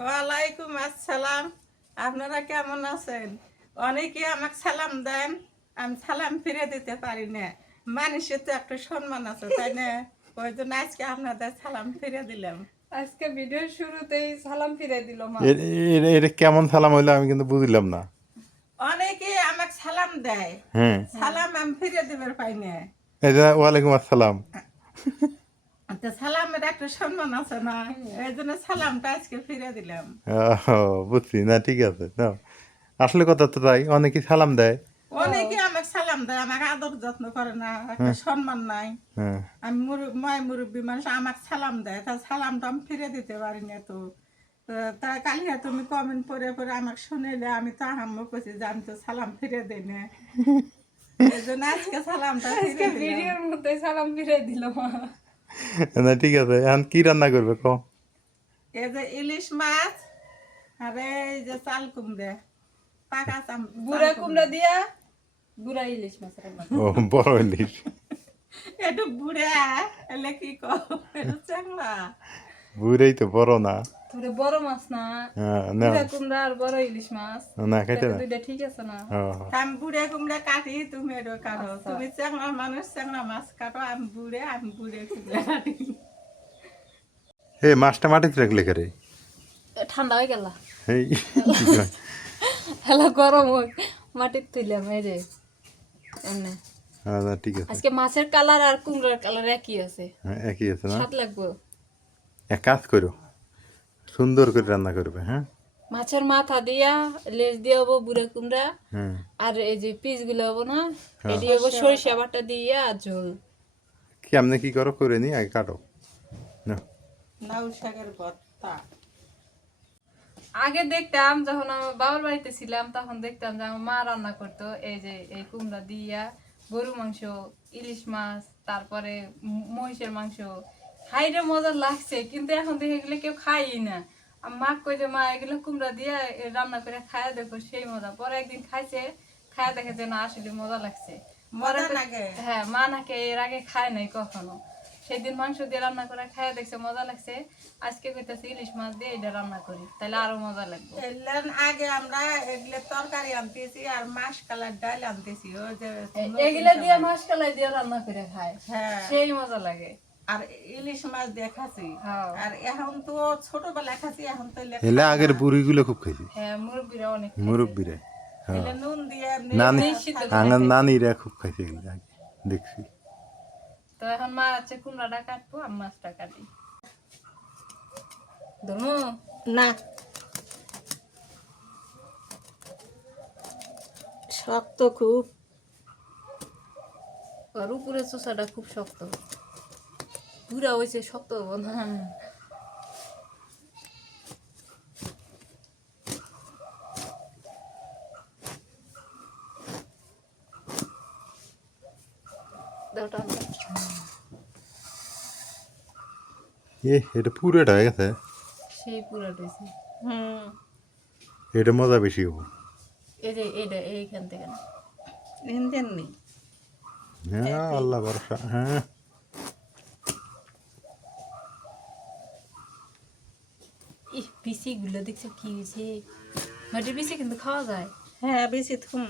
ওয়ালাইকুম আসসালাম। আপনারা কেমন আছেন? অনেকে আমাকে সালাম দেন আমি সালাম ফিরে দিতে পারি না। মানুষের তো একটা সম্মান আছে তাই না? ওই জন্য আজকে আপনাদের সালাম ফিরে দিলাম। আজকে ভিডিওর শুরুতেই সালাম ফিরে দিল মা। এটা কেমন সালাম হইল আমি কিন্তু বুঝলাম না। অনেকে আমাকে সালাম দেয়। হ্যাঁ সালাম আমি ফিরে দিবার পাই না। যে ওয়ালাইকুম আসসালাম। সালামের একটা সম্মান আছে না? এই জন্য সালামটা আজকে ফিরে দিলাম। বুঝছি। না ঠিক আছে আসলে কথা তো তাই অনেকে সালাম দেয়। অনেকে আমাকে সালাম দেয় আমাকে আদর যত্ন করে না একটা সম্মান নাই। হ্যাঁ। আমি মুরু- ময় মুরব্বী মানুষ আমাকে সালাম দেয় তা সালামটা আমি ফিরে দিতে পারি না তো। তো কালিয়া তুমি কমেন্ট পরে পরে আমাকে শুনেলে আমি তো আহাম্ম করছি যে আমি তো সালাম ফিরে দিই না। এই জন্য আজকে সালামটা ফিরে দিলাম। ভিডিওর মধ্যে সালাম ফিরে দিল মা না ঠিক আছে। এখন কি রান্না করবে কো এই যে ইলিশ মাছ আরে এই যে চাল কুমড়ে পাকা চাম বুড়া কুমড়া। দিয়া বুড়া ইলিশ মাছ রান্না ও বড় ইলিশ। এটা বুড়া এলে কি কো এটা চাংলা বুড়েই তো বড় না। তোরে বড় মাছ না। হ্যাঁ, বুড়া কুমড়া আর বড় ইলিশ মাছ। না খাইতে না। দুইটা ঠিক আছে না? আমি বুড়ে কুমড়ে কাটি তুমি কাটো। তুমি চ্যাংলা মানুষ চ্যাংলা মাছ কাটো। আমি বুড়ে আমি বুড়ে কুমড়ে কাটি। এ মাছটা মাটিতে রাখলে করে? ঠান্ডা হয়ে গেল। এই হ্যালো গরম হোক। মাটির তুইলাম এই যে এমনি। হ্যাঁ, ঠিক আছে। আজকে মাছের কালার আর কুমড়ার কালার একই আছে। হ্যাঁ, একই আছে না? স্বাদ লাগবো। এক কাজ করো। সুন্দর করে রান্না করবে হ্যাঁ? মাছের মাথা দিয়া লেজ দিয়ে হব বুড়া কুমড়া। হ্যাঁ আর এই যে পিসগুলো হব না এটি হব সরিষা বাটা দিয়ে আর ঝোল কেমনে কি করো? করে নি আগে কাটো। লাউ শাকের ভর্তা। আগে দেখতাম যখন আমার বাবার বাড়িতে ছিলাম তখন দেখতাম যে আমার মা রান্না করতো এই যে এই কুমড়া দিয়া গরু মাংস ইলিশ মাছ তারপরে মহিষের মাংস হাইরে মজা লাগছে কিন্তু এখন দেখে এগুলো কেউ খাই না। আর মা কই যে মা এগুলো কুমড়া দিয়ে রান্না করে খায়া দেখো সেই মজা। পরে একদিন খাইছে খায়া দেখে যে না আসলে মজা লাগছে। হ্যাঁ মা নাকি এর আগে খায় নাই কখনো। সেদিন মাংস দিয়ে রান্না করে খায় দেখছে মজা লাগছে। আজকে কইতাছে ইলিশ মাছ দিয়ে এটা রান্না করি তাহলে আরও মজা লাগবে। আগে আমরা এগুলো তরকারি আনতেছি আর মাছ কালার ডাল আনতেছি ওই যে এ- এগুলা দিয়ে মাছ কালাই দিয়ে রান্না করে খায়। হ্যাঁ। সেই মজা লাগে। আর ইলিশ মাছ দিয়ে হ্যাঁ। আর এখন তো ছোটবেলা খাচ্ছি এখন তো এলে এলে আগের বুড়িগুলো খুব খাইছি। হ্যাঁ মুরব্বীরা অনেক মুরব্বীরা হ্যাঁ। নুন দিয়ে নানি সিদ্ধ নানিরা খুব খাইছে এগুলো আগে দেখছি। তো এখন মা আছে কুমড়াটা কাটবো আর মাছটা কাটি। ধরমু না। শক্ত খুব। আর উপরে চোষাটা খুব শক্ত। পুরা হয়েছে শক্ত হব না। এ এটা পুরোটা হয়ে গেছে? সেই পুরা রয়েছে হুম। এটা মজা বেশি হব। এই যে এইটা এইখান থেকে না। ইন্ডিয়ান নেই হ্যাঁ আল্লাহ ভরসা হ্যাঁ ই পিসি গুলো দেখছ কি হয়েছে? মাটির পিসি কিন্তু খাওয়া যায়। হ্যাঁ বেশি থুম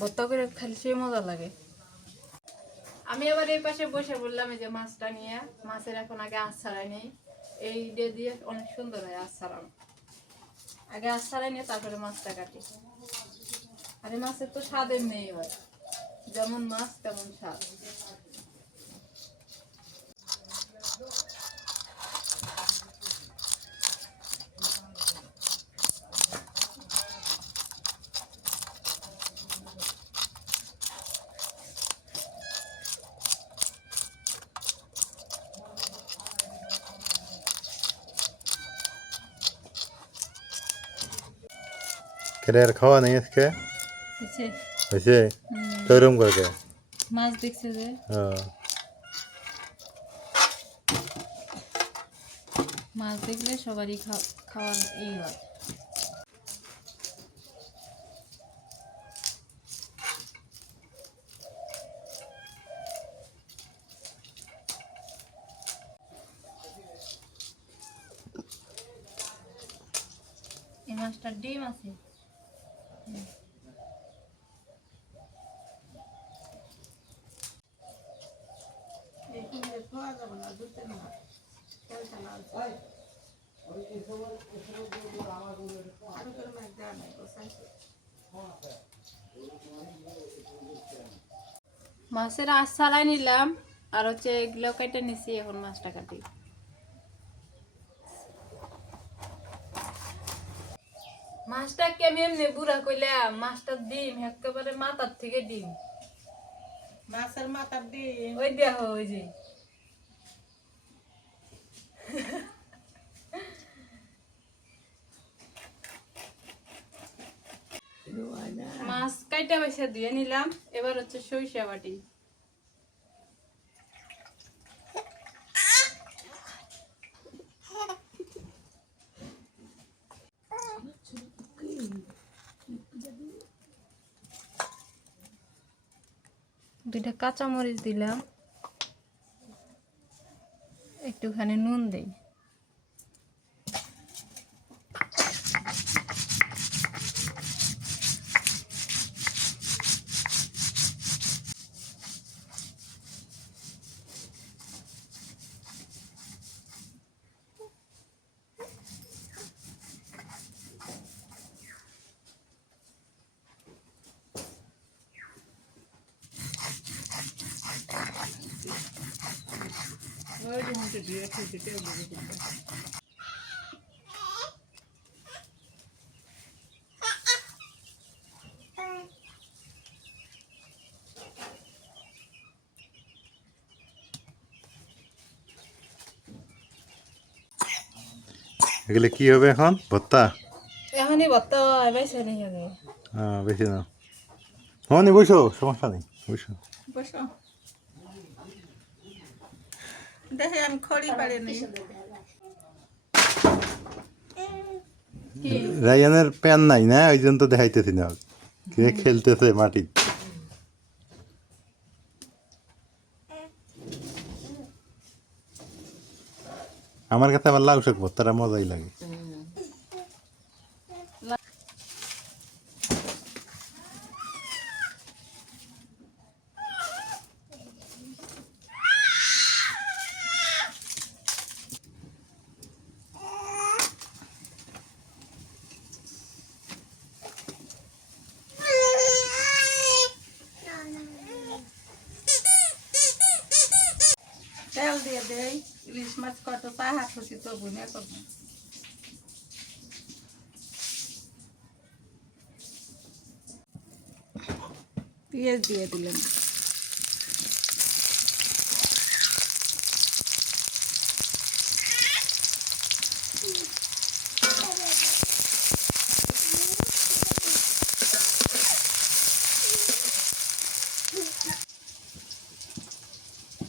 ভর্তা করে খালি সেই মজা লাগে। আমি আবার এই পাশে বসে বললাম এই যে মাছটা নিয়ে মাছের এখন আগে আঁচ ছাড়াই নেই এই দিয়ে দিয়ে অনেক সুন্দর হয় আঁচ ছাড়ানো আগে আঁচ ছাড়াই নিয়ে তারপরে মাছটা কাটি। আর এই মাছের তো স্বাদ এমনিই হয়। যেমন মাছ তেমন স্বাদ। কেটে আর খাওয়া নেই আজকে বুঝছে হয়েছে তৈরম করে কে মাছ দেখছে যে হ্যাঁ মাছ দেখলে সবারই খাওয়া খাওয়ার এই হয় মাছটার ডিম আছে এই কুমড়ে খাওয়া যাবে না দুধের মাছ তেল তেলা আছে আরও করে মাছ দেওয়া নাই গোসাইছে মাছের আশ ছাড়াই নিলাম আর হচ্ছে এগুলো কেটে নিছি এখন মাছটা কাটি। মাছটাকে আমি এমনি বুড়া কইলাম মাছটা ডিম একেবারে মাথার থেকে ডিম। মাছের মাথার ডিম। ওই দেখো ওই যে। মাছ কাইটা পয়সা দিয়ে নিলাম এবার হচ্ছে সরিষা বাটি। দুইটা কাঁচা মরিচ দিলাম। একটুখানি নুন দেই। এগুলো কি হবে এখন? ভর্তা এখনই বেছে নিয়ে যাবে হ্যাঁ বেশি না হনি বসো সমস্যা নেই। বসো। বসো। দেখে আমি খড়ি পারিনি কি রায়ানের প্যান নাই না? ওই জন্য তো দেখাইতেছি না। কে খেলতেছে মাটি আমার কাছে আবার লাউ শাক ভর্তাটা মজাই লাগে। তেল দিয়ে দেই। ইলিশ মাছ কত পাহা খুশি তো বুনে করব পেঁয়াজ দিয়ে দিলাম।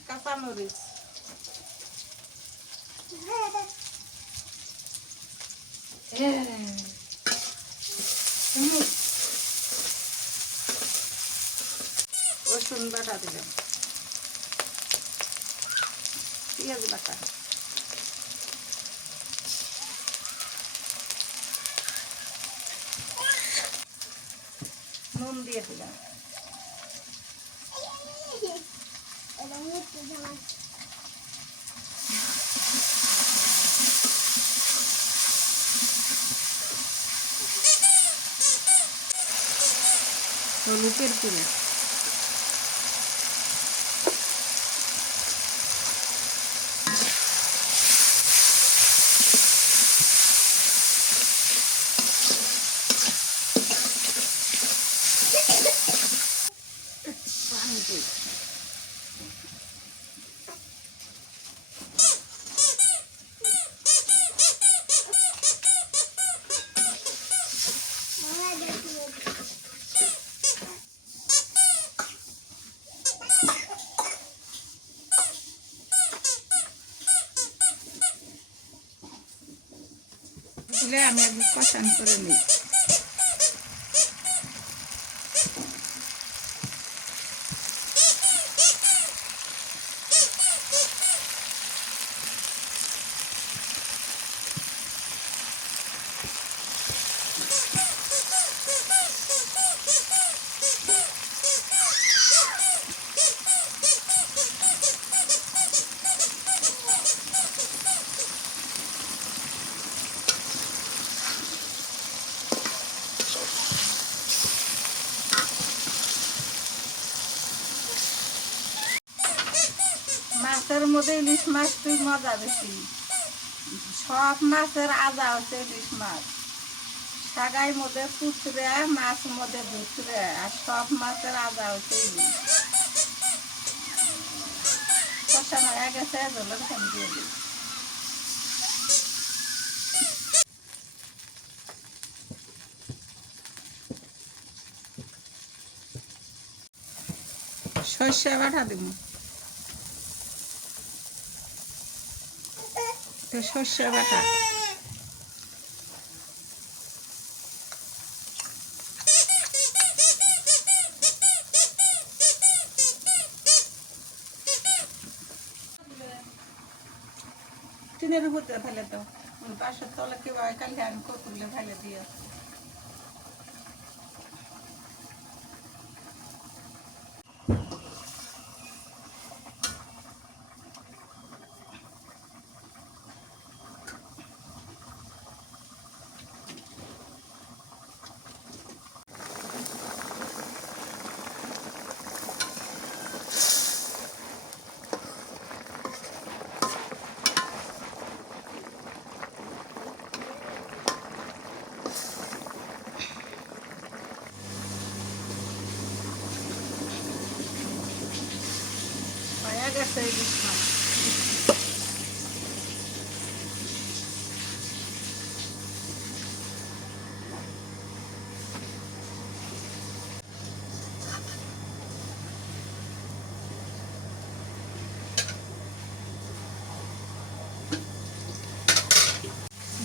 কাঁচামরিচ। রসুন বাটা দিলাম। পেঁয়াজ বাটা। নুন দিয়ে দিলাম। হলুদের গুঁড়ো পানি দিই। দিলে আমি একটু কষান করে নিই মধ্যে ইলিশ মাছ তুই মজা বেশি। সব মাছের আজা হচ্ছে ইলিশ মাছ। সাগাই মধ্যে পুতরে, মাছ মধ্যে ধুতরে, আর সব মাছের আজা হচ্ছে ইলিশ। গেছে জলের ফোন দিয়ে বাটা দিব। তো সর্ষে বাটা। টিনের উপর ফেলে ওই পাশের তলে কেউ কালকে আমি কতুলে ফেলে দিয়ে হয়ে গেছে ইলিশ মাছ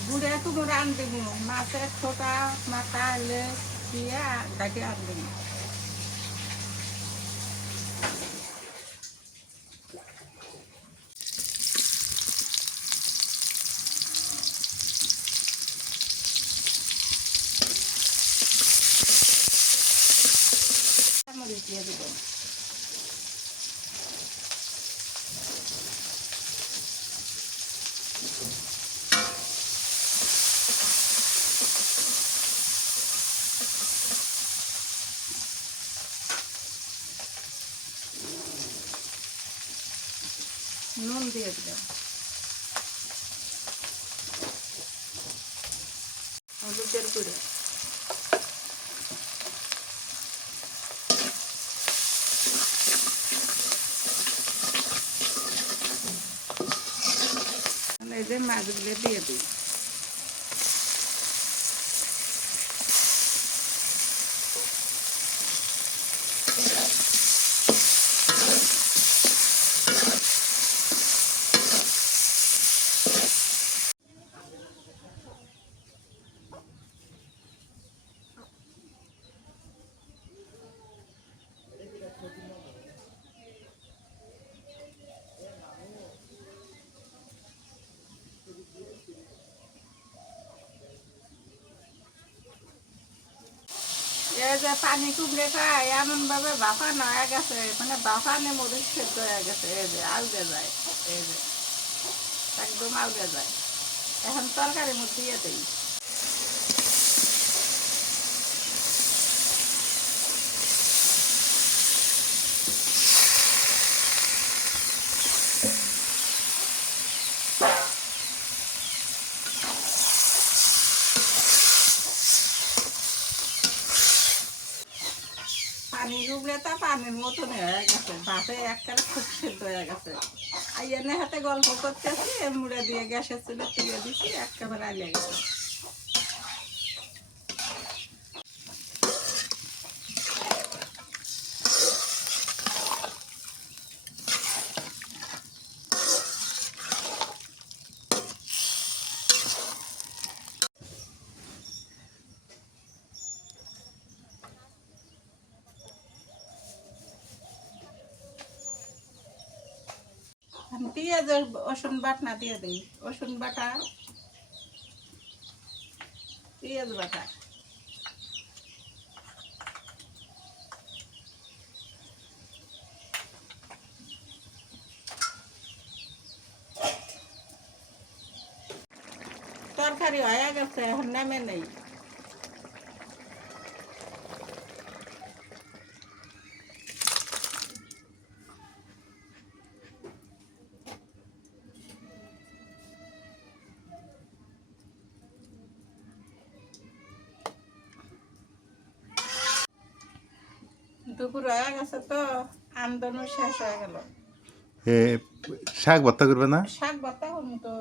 বুড়ে কুমড়ো আন দেবো মাছের ছোটা মাথা এলে দিয়ে গাড়ি আন দেবো মরিচ দিয়ে দেবো নুন দিয়ে দিলাম হলুদের গুঁড়ো। এই যে মাছগুলো দিয়ে দিই। এই যে পানি এমন ভাবে বাফানো হয়ে গেছে মানে বাফানে মরিচ সেদ্ধ হয়ে গেছে, এই যে আলগে যায়, এই যে, একদম আলগে যায়। এখন তরকারি মধ্যে দিয়ে দিই পানি ডুবলে তা পানির মতন হয়ে গেছে। ভাতে একবারে খুব সেদ্ধ হয়ে গেছে। আর এনে হাতে গল্প করতেছি মুড়ে দিয়ে গ্যাসের চুলে তুলে দিছি একেবারে আলিয়ে গেছে আমি পেঁয়াজের রসুন বাটনা দিয়ে দিই। রসুন বাটা, পেঁয়াজ বাটা। তরকারি হয়ে গেছে, এখন নামে নেই। দুপুর হয়ে গেছে তো আমদানি শেষ হয়ে গেল। এ শাক ভর্তা করবে না? শাক বাতা হম তো।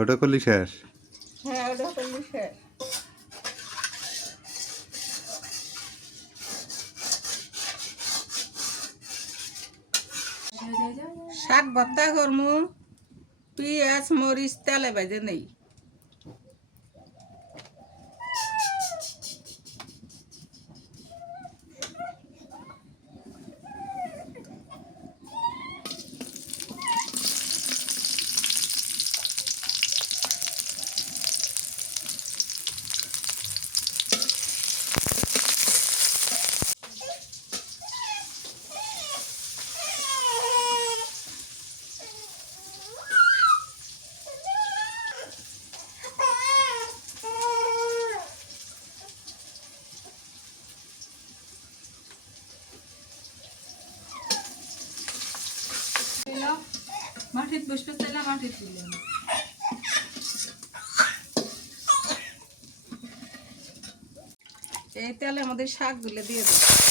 ওটা করলি শেষ? হ্যাঁ ওটা করলি শেষ। শাক ভর্তা করমু পিঁয়াজ মরিচ তেলে ভেজে নেই মাটিত বসতে তেলে আমাদের শাক এই শাকগুলো দিয়ে দেবো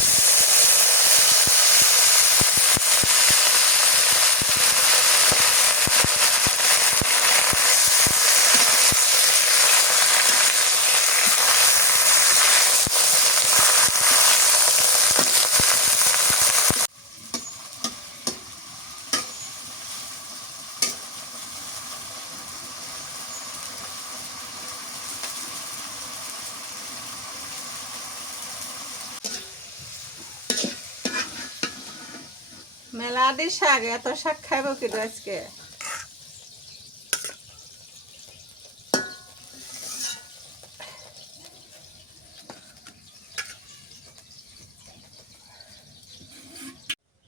মেলা দি শাক? এত শাক খাইব কি আজকে?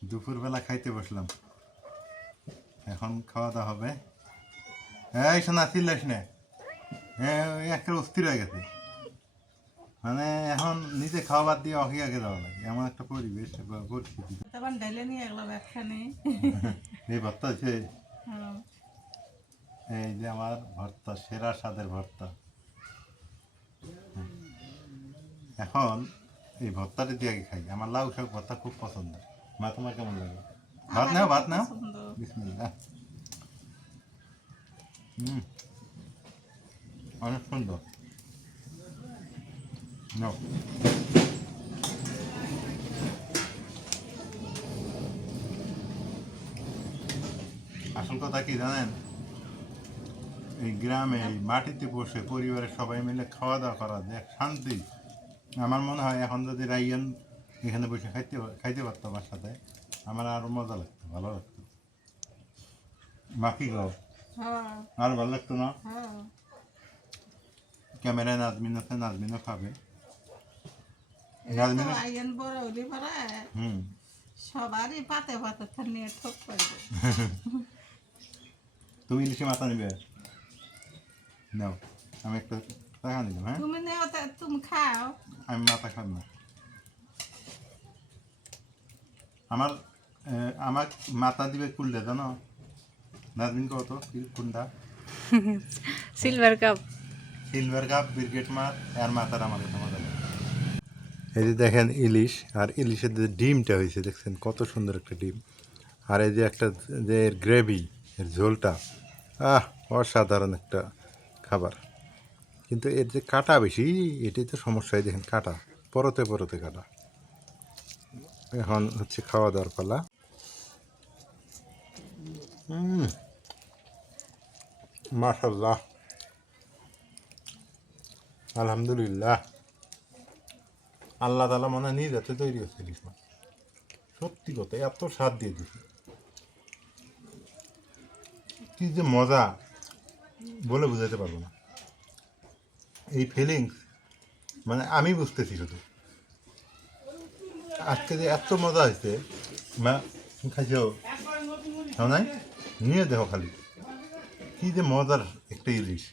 দুপুরবেলা খাইতে বসলাম। এখন খাওয়া দাওয়া হবে। এই শোনা চিল্লাস না। হ্যাঁ একটা অস্থির হয়ে গেছে। মানে এখন নিজে খাওয়া বাদ দিয়ে অখি আগে যাওয়া লাগে। এমন একটা পরিবেশ পরিস্থিতি। তখন ঢেলে নিয়ে গেলাম একখানে এই ভর্তা আছে হ্যাঁ। এই যে আমার ভর্তা সেরা স্বাদের ভর্তা। এখন এই ভর্তাটা দিয়ে আগে খাই। আমার লাউ শাক ভর্তা খুব পছন্দ। মা তোমার কেমন লাগে? ভাত নাও ভাত নাও। বিসমিল্লাহ। হুম। অনেক সুন্দর। নাও। আসল কথা কি জানেন? এই গ্রামে এই মাটিতে বসে পরিবারের সবাই মিলে খাওয়া দাওয়া করা যে শান্তি। আমার মনে হয় এখন যদি রাইয়ান এখানে বসে খাইতে খাইতে পারতো আমার সাথে আমার আরও মজা লাগতো ভালো লাগতো। মাকি গাও হ্যাঁ। আর ভালো লাগতো না? হ্যাঁ। ক্যামেরায় নাজমিন আছে নাজমিনও খাবে। সবারই পাতে পাতে নিয়ে ঠোক করবে। তুমি ইলিশে মাথা নিবে। নাও আমি একটা টাকা নিলাম হ্যাঁ? তুমি নেও তা তুমি খাও। আমি মাথা খাব না। আমার আমার মাথা দিবে কুললে জানো? নাজমিন কত কুন্ডা silver cup. Silver cup brigade মাছ আর মাথার আমার কাছে মজা এই যে দেখেন ইলিশ আর ইলিশের যে ডিমটা হয়েছে দেখছেন কত সুন্দর একটা ডিম। আর এই যে একটা যে এর গ্রেভি এর ঝোলটা আহ, অসাধারণ একটা খাবার। কিন্তু এর যে কাটা বেশি, এটাই তো সমস্যা। এই দেখেন কাটা, পরতে পরতে কাটা। এখন হচ্ছে খাওয়া দাওয়ার পালা। মাশাল্লাহ আলহামদুলিল্লাহ। আল্লাহ তালা মানে নিজ তৈরি হচ্ছে সত্যি কথা এত স্বাদ দিয়ে দিছে কি যে মজা বলে বোঝাতে পারব না। এই ফিলিংস মানে আমি বুঝতেছি শুধু। আজকে যে এত মজা হয়েছে, মা খাইছো? খাও নাই? নিয়ে দেখো খালি। কি যে মজার একটা ইলিশ।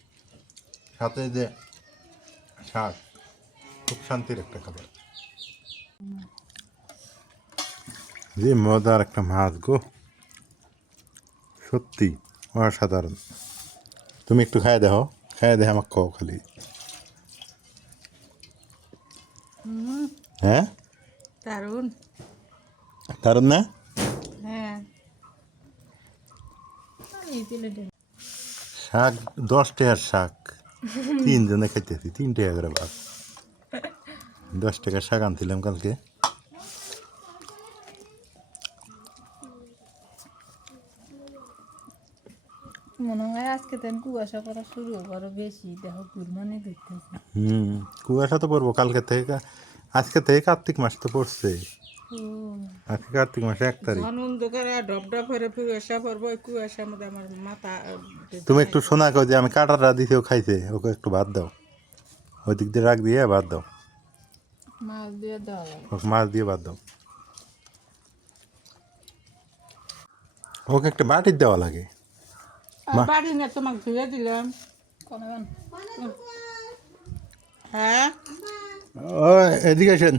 সাথে যে শাক, খুব শান্তির একটা খাবার। যে মজার একটা মাছ গো। সত্যি। অসাধারণ। তুমি একটু খাই দেখো। খাই দেখো আমাকে কও খালি। হ্যাঁ? দারুণ। দারুণ না? হ্যাঁ। শাক দশ টাকার শাক। তিনজনে খাইতেছি তিন টাকা করে ভাত দশ টাকার শাক আনছিলাম কালকে মনে হয় আজকে তেন কুয়াশা করা শুরু করো বেশি। দেখো দেখতেছে হুম কুয়াশা তো পড়ব কালকে থেকে। আজকে থেকে কার্তিক মাস তো পড়ছে। আজকে কার্তিক মাসে এক তারিখ। আনন্দ করে ডব ডব করে কুয়াশা পড়ব ওই কুয়াশার মধ্যে আমার মাথা তুমি একটু শোনা কো যে আমি কাটারটা দিছি ও খাইছে ওকে একটু ভাত দাও। ওই দিক দিয়ে রাখ দিয়ে ভাত দাও। মাছ দিয়ে ওকে মাছ দিয়ে ভাত দাও। ওকে একটা বাটির দেওয়া লাগে। বাড়ি না তোমাকে ধুয়ে দিলাম। কোন হ্যাঁ? ও এদিকে আসেন।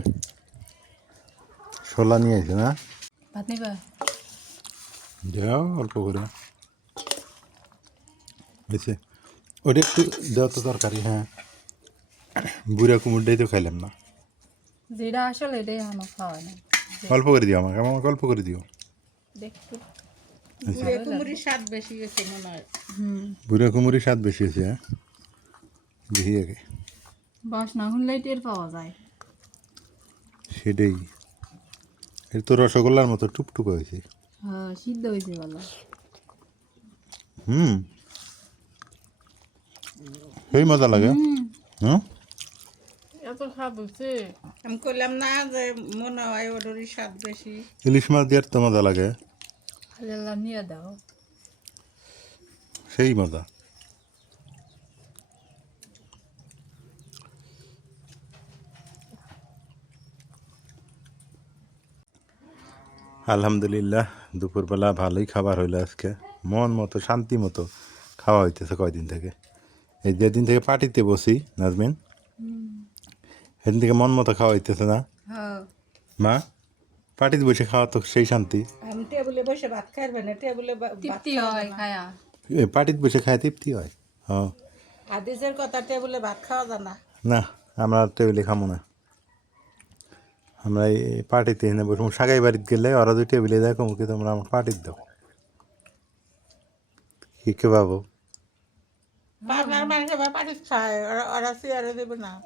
শোলা নিয়ে আসে না ভাত নিবা? দাও অল্প করে। হয়েছে ওটা একটু দেওয়া তো তরকারি হ্যাঁ। বুড়া কুমুরটাই তো খাইলাম না। যেটা আসলে এটাই এখনও খাওয়া না। অল্প করে দিও আমাকে আমাকে অল্প করে দিও। কুমুরির স্বাদ বেশি গেছে মনে হয়। হুম। বুড়া কুমুরি স্বাদ বেশি হয়েছে হ্যাঁ? দেখি আগে। বাস না টের পাওয়া যায়। সেটাই। এটা তো রসগোল্লার মতো টুকটুক হয়েছে। হ্যাঁ সিদ্ধ হয়েছে বলো হুম। সেই মজা লাগে। হুম। এত স্বাদ হচ্ছে আমি করলাম না যে মনে হয় ওটারই স্বাদ বেশি। ইলিশ মাছ দিয়ে তো মজা লাগে। খালি নিয়ে দাও সেই মজা আলহামদুলিল্লাহ দুপুরবেলা ভালোই খাবার হইল আজকে। মন মতো শান্তি মতো খাওয়া হইতেছে কয়দিন থেকে? এই যেদিন থেকে পার্টিতে বসি নাজমিন সেদিন থেকে মন মতো খাওয়া হইতেছে না? হ্যাঁ। মা? পার্টিতে বসে খাওয়া তো সেই শান্তি। আমি টেবিলে বসে ভাত খাইবে না টেবিলে ভাত তৃপ্তি হয় খায়া। এ, পার্টিতে বসে খায় তৃপ্তি হয়? হ্যাঁ। হাদিসের কথা টেবিলে ভাত খাওয়া যায় না। না আমরা টেবিলে খামো না। আমরা এই পার্টিতে এনে বসবো সাগাই বাড়িতে গেলে ওরা দুই টেবিলে দেখো মুখে তোমরা আমার পার্টির দাও। কি কে পাবো খায় ওরা- ওরা দেবে না।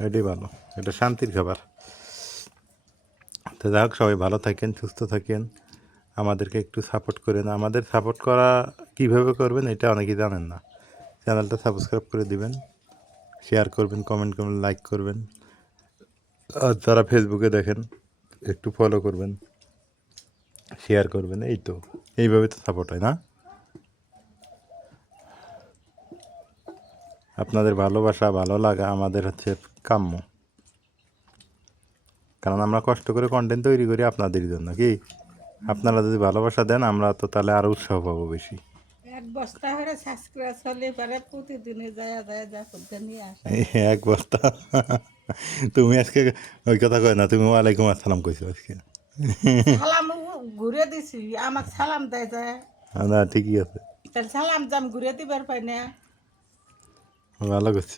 এটাই ভালো এটা শান্তির খাবার। তো যাই হোক সবাই ভালো থাকেন, সুস্থ থাকেন। আমাদেরকে একটু সাপোর্ট করেন। আমাদের সাপোর্ট করা কীভাবে করবেন, এটা অনেকেই জানেন না। চ্যানেলটা সাবস্ক্রাইব করে দিবেন শেয়ার করবেন কমেন্ট করবেন লাইক করবেন। আর যারা ফেসবুকে দেখেন, একটু ফলো করবেন শেয়ার করবেন, এই তো। এইভাবে তো সাপোর্ট হয় না? আপনাদের ভালোবাসা, ভালো লাগা আমাদের হচ্ছে কাম্য। কারণ আমরা কষ্ট করে কন্টেন্ট তৈরি করি আপনাদের জন্য কি? আপনারা যদি ভালোবাসা দেন আমরা তো তাহলে আরও উৎসাহ পাবো বেশি। এক বস্তা সাবস্ক্রাইব হলে পরে প্রতিদিনে যায় যায় যা করতে নিয়ে আসে। এক বস্তা। তুমি আজকে ওই কথা কয় না তুমি ওয়ালাইকুম আসসালাম কইছো আজকে। সালাম ঘুরে দিছি আমার সালাম দেয় যায় না ঠিকই আছে। তাহলে সালাম যাম ঘুরে দিবার পাই না। ভালো করছ।